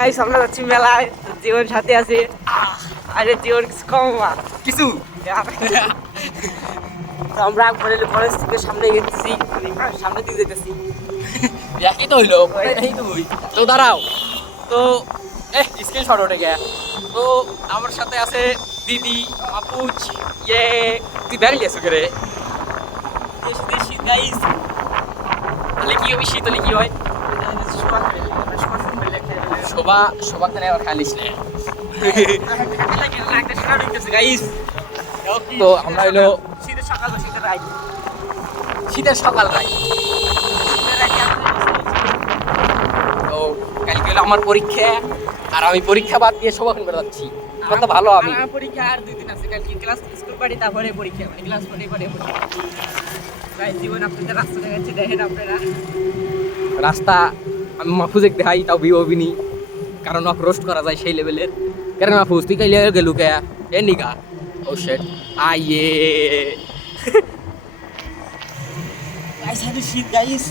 Guys আমরা যাচ্ছি মেলায়, জীবন সাথে আছে। আরে জীবন কিছু কম কিছু আমরা কলেজ থেকে সামনে গেছি, সামনে দিকে যেতেছি। একই তো হইলো তো দাঁড়াও তো স্ক্রিন শট ওঠে গে। তো আমার সাথে আছে দিদি আপুজ ইয়ে তুই ব্যাগ লিয়েছো কে রে? শীত গাইস, তাহলে কি হবে? শীত হলে কি হয়? শোভা শোভা কেন আবার খালিস রে? তো আমরা হইলো শীতের সকাল বা শীতের রাত, শীতের সকাল রাই। তো কালকে হলো আমার পরীক্ষা, আর আমি পরীক্ষা বাদ দিয়ে শোভা কেন যাচ্ছি। কত ভালো আমি। আমার পরীক্ষা আর 2 দিন আছে, কালকে ক্লাস স্কুল পারি, তারপরে পরীক্ষা, মানে ক্লাস পরে পরীক্ষা। গাইস জীবন আপনাদের রাস্তা দেখাচ্ছি, দেখেন আপনারা রাস্তা। আমি মাহফুজেক দেখাই, তাও বিনি, কারণ ওকে রোস্ট করা যায় সেই লেভেলের। কারণ মাহফুজ তুই কাইলে গেলু কে এ নিগা? ও শিট আইয়ে গাইস আরে শীত গাইস।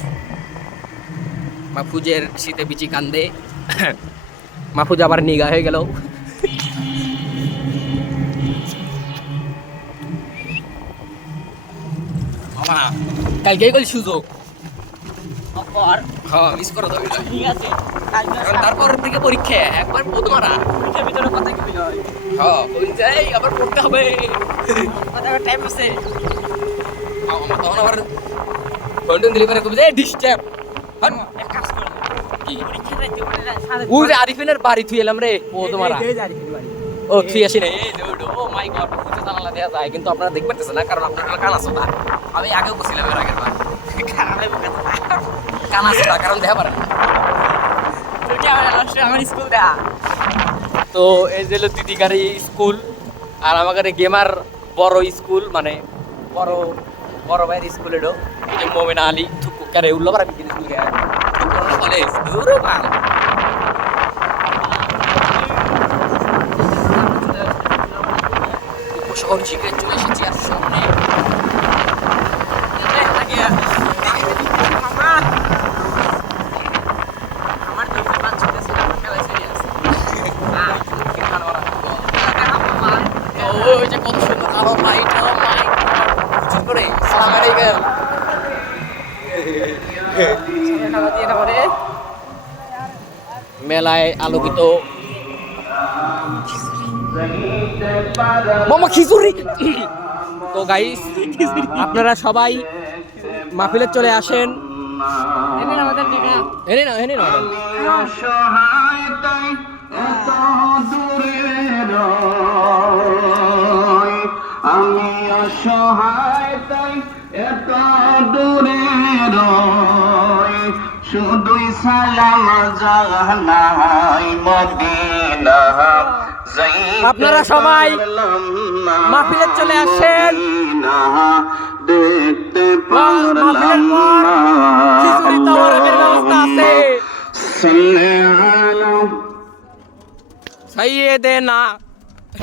মাহফুজের শীতে বিচি কান্দে। মাহফুজ আবার নিগা হয়ে গেল। মামা কালকে গেল সুযোগ, হ্যাঁ মিস করে দেবে। ঠিক আছে, তারপর থেকে পরীক্ষা একবার প্রথমারা পরীক্ষার ভিতরে কথা কি বলি হয়? হ্যাঁ বলি যাই আবার পড়তে হবে। কথা টাইম আছে। আমার তখন আবার ফোন দিলে পরে কবি যে ডিস্টার্ব এক কাজ করো, কি পরীক্ষার রাতে মানে সারা ওই যে আরিফিনের বাড়ি থুই এলাম রে প্রথমারা। ও থুই আসি নাই, এই যে ওইটা ও মাই গড খুঁজে জানালা দেওয়া যায়, কিন্তু আপনারা দেখতে পাচ্ছেন না কারণ আপনারা কান আছো না। আমি আগেও বসছিলাম এর আগের বার কান আছো না কারণ দেখা পারেন না। আমার স্কুল দেখা। তো এই যে হলো দিদিকারি স্কুল, আর আমাদের গেমার বড় স্কুল, মানে বড় বড় ভাইয়ের স্কুল। এটো এই যে মোমেনা আলী থুকু কারে উল্লো পারা বিকেল স্কুল গেছে কলেজ দূর পাল। উপশহর শিখে চলে এসেছি আর সামনে আমার তো বাদ ছুটেছে, আমার খেলা সিরিয়াস। ওই যে কত সুন্দর আলো লাইট প্রচুর করে সালাম আলাইকুম। মেলায় আলোকিত মামা খিচুড়ি। তো গাইস আপনারা সবাই মাহফিলে চলে আসেন। এনে না এনে না আমি অসহায় তাই এত দূরে রই, শুধুই সালাম জানাই মদিনা। আপনারা সবাই মাহফিলে চলে আসেন। দেখতে মাহফিলের পারলাম পর না খিচুড়ি তাওয়ারের ব্যবস্থা আছে। সাল্লি আলা সাইয়েদেনা